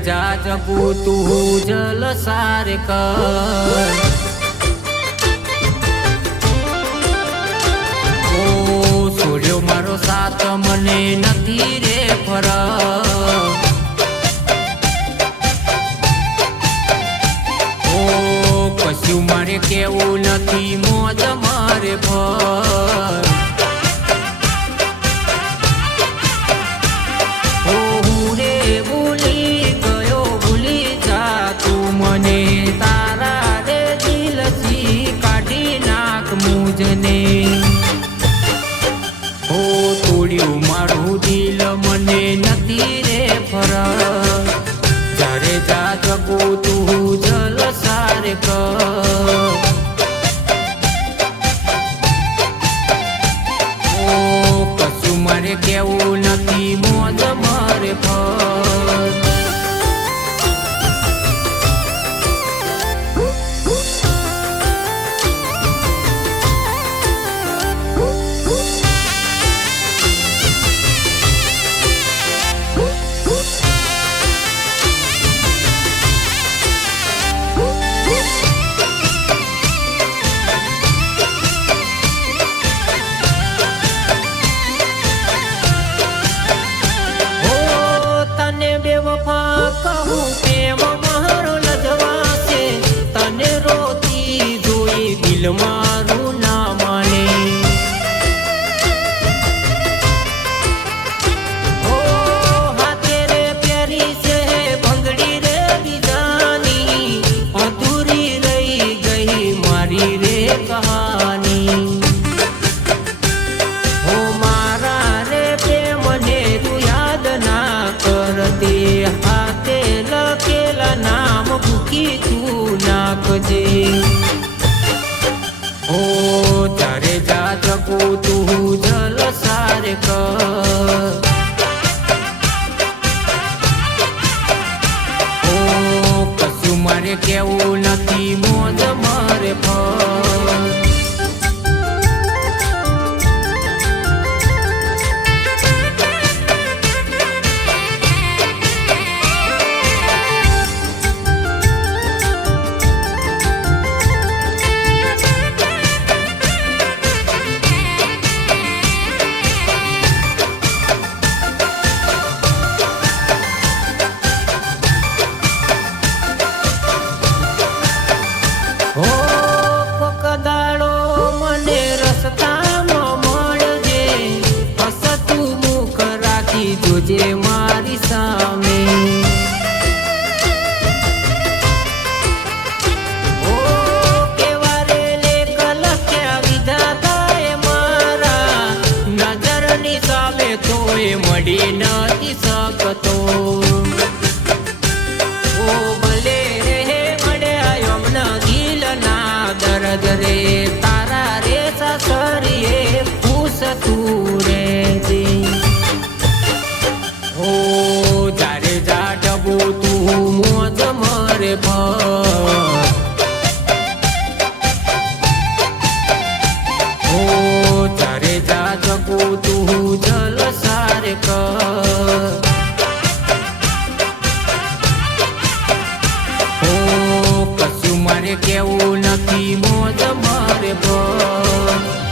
જા જગુ તું જલસાર કર ઓ સૂર્યો મારો સાથ મને નથી રે ફરક કશું મારે કેવું નથી મોજ મારે ભર હું રે ભૂલી ગયો ભૂલી જા તું મને તારા રે દિલથી કાઢી નાખ મુજને હો તોડ્યું મારું દિલ મને નથી રે ફરક જ્યારે જા જગો તું જલસાર કર કશું મારે કેવું નથી મોજ મારે ફર કહું પ્રેમ મારો લજવાશે તને રોતી જોઈ દિલ મારું ના માને ઓ હાથે રે પ્યારી છે ભંગડી રે બીજાની અધૂરી રહી ગઈ મારી રે કહાની ઓ મારા રે પ્રેમને તું યાદ ના કરતી નામ ભૂકી તું નાખજે ઓ તારે જા જગો તું જલસાર કર ઓ કશું મારે કેવું નથી મોજ મારે ફર જોજે મારી સામે ઓ કેવા રે લેખ લખ્યા વિધાતાએ મારા નજરની સામે તોય મળી નથી શકતો ઓ ભલે રે મળ્યા યમના દિલના દર્દ રે તારા રે સાસરીએ ખુશ તું રે જારે જા ડબો તું મોજ મારે ભર ઓ જારે જા જગો તું જલસાર કર ઓ કશું મારે કેવું નથી મોજ મારે ભર